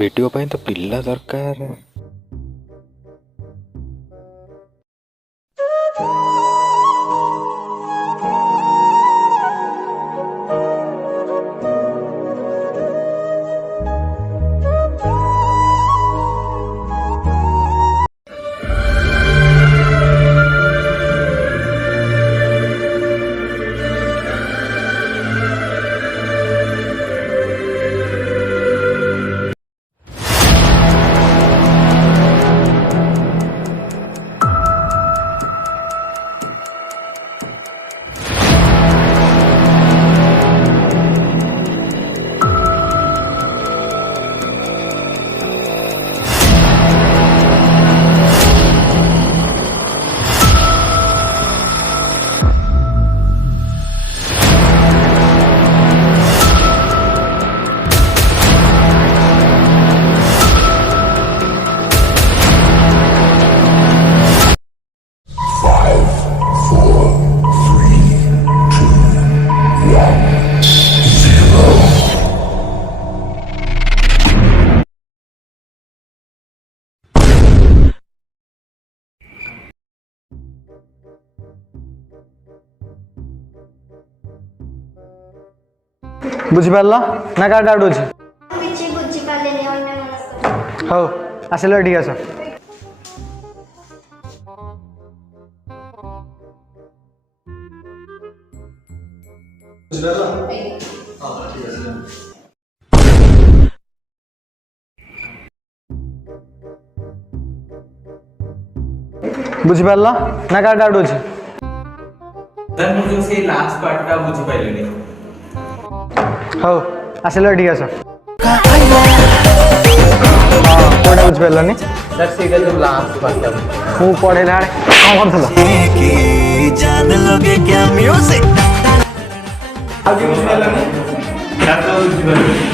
Video ପାଇଁ ତ ପିଲା ଦରକାର। बुझिपार ना क्या डाउट अच्छे हौ आसिल ठीक आस बुझिपार ना क्या डाउट अच्छे मुझे लास्ट पार्ट का बुझी पाइले हौ आसिल ठीक आस कोटा बुझिपारनी सर सीधा जो लास्ट पार्ट का मु पढ़ेला कौन करथला आगे बुझी पाइले